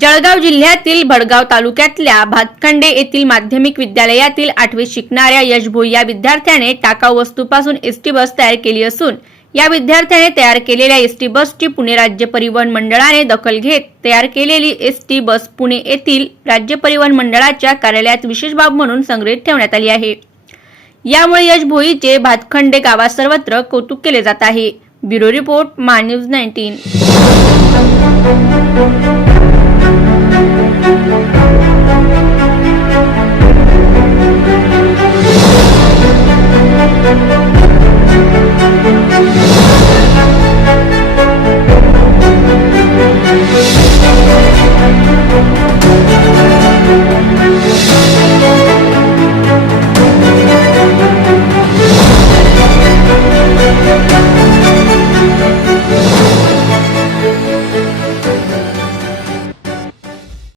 जळगाव जिल्ह्यातील भडगाव तालुक्यातल्या भातखंडे येथील माध्यमिक विद्यालयातील आठवीत शिकणाऱ्या यशभोई या विद्यार्थ्याने टाकाऊ वस्तूपासून एसटी बस तयार केली असून या विद्यार्थ्याने तयार केलेल्या एसटी बसची पुणे राज्य परिवहन मंडळाने दखल घेत तयार केलेली एसटी बस पुणे येथील राज्य परिवहन मंडळाच्या कार्यालयात विशेष बाब म्हणून संग्रहित ठेवण्यात आली आहे. यामुळे यशभोईचे भातखंडे गावात सर्वत्र कौतुक केले जात आहे. ब्युरो रिपोर्ट मा न्यूज नाईन्टीन.